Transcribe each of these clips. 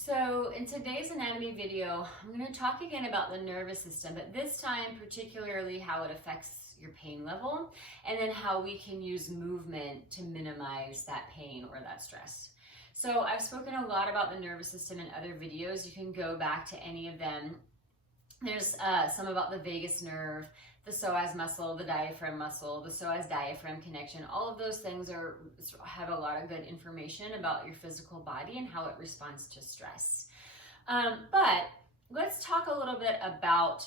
So in today's anatomy video, I'm going to talk again about the nervous system, but this time particularly how it affects your pain level, and then how we can use movement to minimize that pain or that stress. So I've spoken a lot about the nervous system in other videos. You can go back to any of them. There's some about the vagus nerve, the psoas muscle, the diaphragm muscle, the psoas diaphragm connection. All of those things have a lot of good information about your physical body and how it responds to stress. But let's talk a little bit about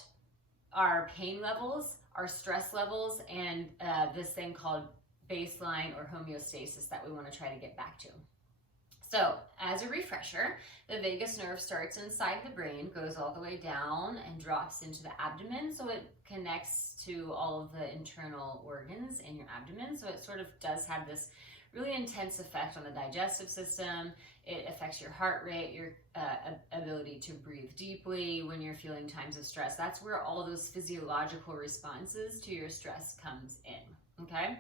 our pain levels, our stress levels, and this thing called baseline or homeostasis that we want to try to get back to. So, as a refresher, the vagus nerve starts inside the brain, goes all the way down and drops into the abdomen. So it connects to all of the internal organs in your abdomen. So it sort of does have this really intense effect on the digestive system. It affects your heart rate, your ability to breathe deeply when you're feeling times of stress. That's where all those physiological responses to your stress comes in, okay?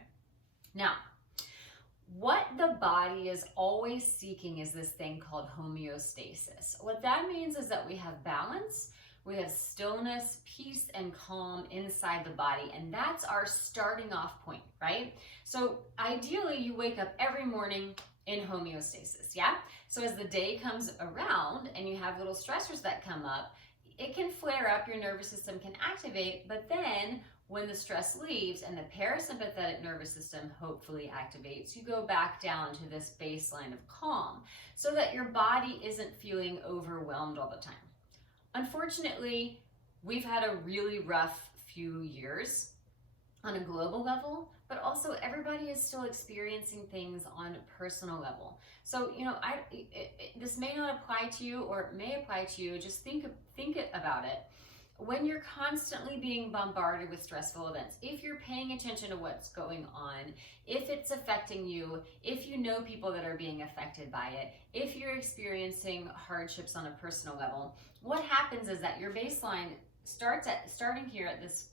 Now, what the body is always seeking is this thing called homeostasis. What that means is that we have balance, we have stillness, peace, and calm inside the body, and that's our starting off point, right? So ideally, you wake up every morning in homeostasis, yeah? So as the day comes around and you have little stressors that come up, it can flare up, your nervous system can activate, but then when the stress leaves and the parasympathetic nervous system hopefully activates, you go back down to this baseline of calm so that your body isn't feeling overwhelmed all the time. Unfortunately, we've had a really rough few years on a global level, but also everybody is still experiencing things on a personal level. So, this may not apply to you, or it may apply to you. Just think about it. When you're constantly being bombarded with stressful events, if you're paying attention to what's going on, if it's affecting you, if you know people that are being affected by it, if you're experiencing hardships on a personal level, what happens is that your baseline starting here at this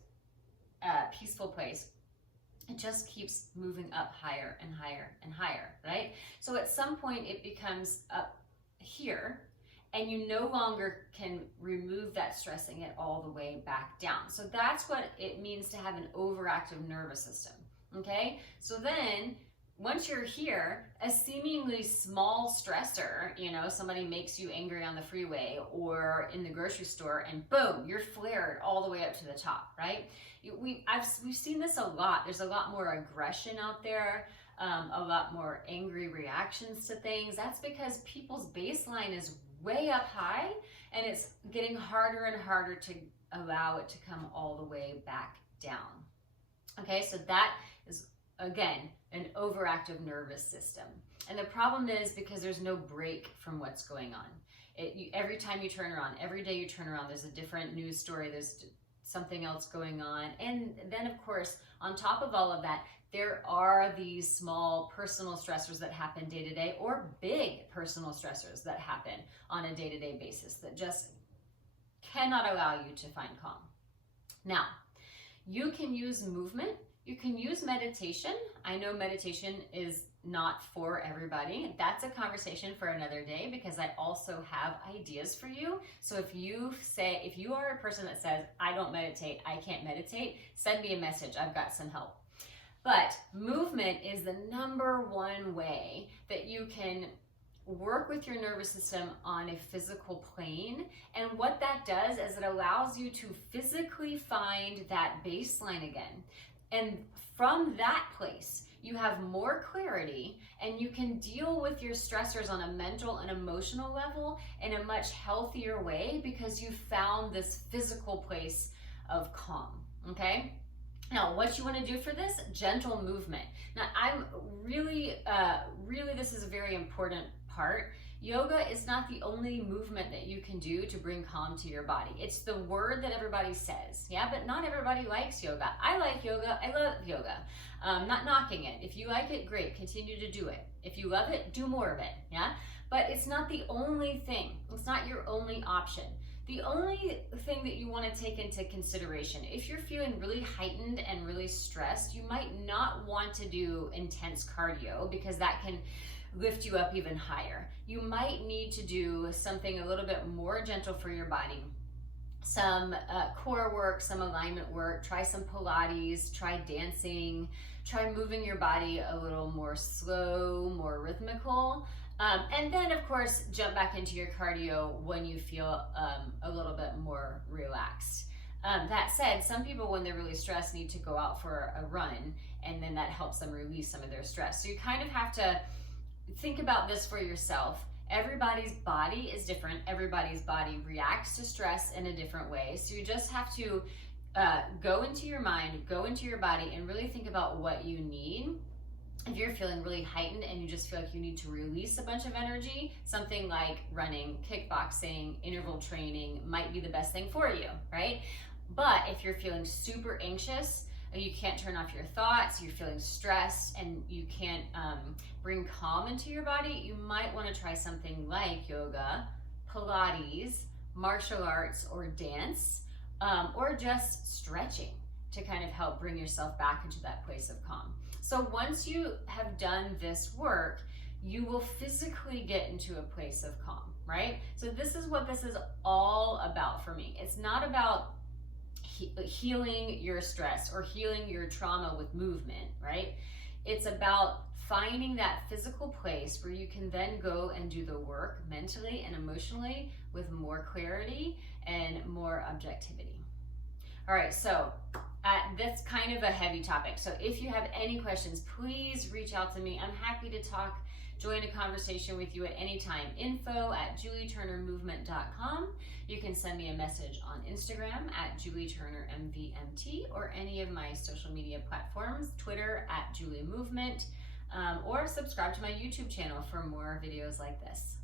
peaceful place. It just keeps moving up higher and higher and higher, right? So at some point it becomes up here, and you no longer can remove that stressing it all the way back down. So that's what it means to have an overactive nervous system, okay? So then, once you're here, a seemingly small stressor, somebody makes you angry on the freeway or in the grocery store, and boom, you're flared all the way up to the top, right? We've seen this a lot. There's a lot more aggression out there, a lot more angry reactions to things. That's because people's baseline is way up high, and it's getting harder and harder to allow it to come all the way back down. Okay, so that is, again, an overactive nervous system. And the problem is because there's no break from what's going on. Every time you turn around, every day you turn around, there's a different news story, there's something else going on. And then, of course, on top of all of that, there are these small personal stressors that happen day to day, or big personal stressors that happen on a day-to-day basis that just cannot allow you to find calm. Now, you can use movement, you can use meditation. I know meditation is not for everybody. That's a conversation for another day, because I also have ideas for you. So if you are a person that says, I don't meditate, I can't meditate, send me a message, I've got some help. But movement is the number one way that you can work with your nervous system on a physical plane. And what that does is it allows you to physically find that baseline again. And from that place, you have more clarity, and you can deal with your stressors on a mental and emotional level in a much healthier way, because you found this physical place of calm, okay? Now, what you want to do for this? Gentle movement. Now, I'm really, this is a very important part. Yoga is not the only movement that you can do to bring calm to your body. It's the word that everybody says, yeah, but not everybody likes yoga. I like yoga, I love yoga. Not knocking it. If you like it, great, continue to do it. If you love it, do more of it, yeah? But it's not the only thing. It's not your only option. The only thing that you want to take into consideration, if you're feeling really heightened and really stressed, you might not want to do intense cardio, because that can lift you up even higher. You might need to do something a little bit more gentle for your body. Some core work, some alignment work, try some Pilates, try dancing, try moving your body a little more slow, more rhythmical. And then of course, jump back into your cardio when you feel a little bit more relaxed. That said, some people when they're really stressed need to go out for a run, and then that helps them release some of their stress. So you kind of have to think about this for yourself. Everybody's body is different. Everybody's body reacts to stress in a different way. So you just have to go into your mind, go into your body, and really think about what you need. If you're feeling really heightened and you just feel like you need to release a bunch of energy, something like running, kickboxing, interval training might be the best thing for you, right? But if you're feeling super anxious, you can't turn off your thoughts, you're feeling stressed, and you can't bring calm into your body, you might want to try something like yoga, Pilates, martial arts, or dance, or just stretching to kind of help bring yourself back into that place of calm. So once you have done this work, you will physically get into a place of calm, right? So this is what this is all about for me. It's not about healing your stress or healing your trauma with movement, right? It's about finding that physical place where you can then go and do the work mentally and emotionally with more clarity and more objectivity. All right, so that's kind of a heavy topic. So if you have any questions, please reach out to me. I'm happy to talk, join a conversation with you at any time. info@julieturnermovement.com. You can send me a message on Instagram @JulieTurnerMVMT or any of my social media platforms, Twitter @JulieMovement, or subscribe to my YouTube channel for more videos like this.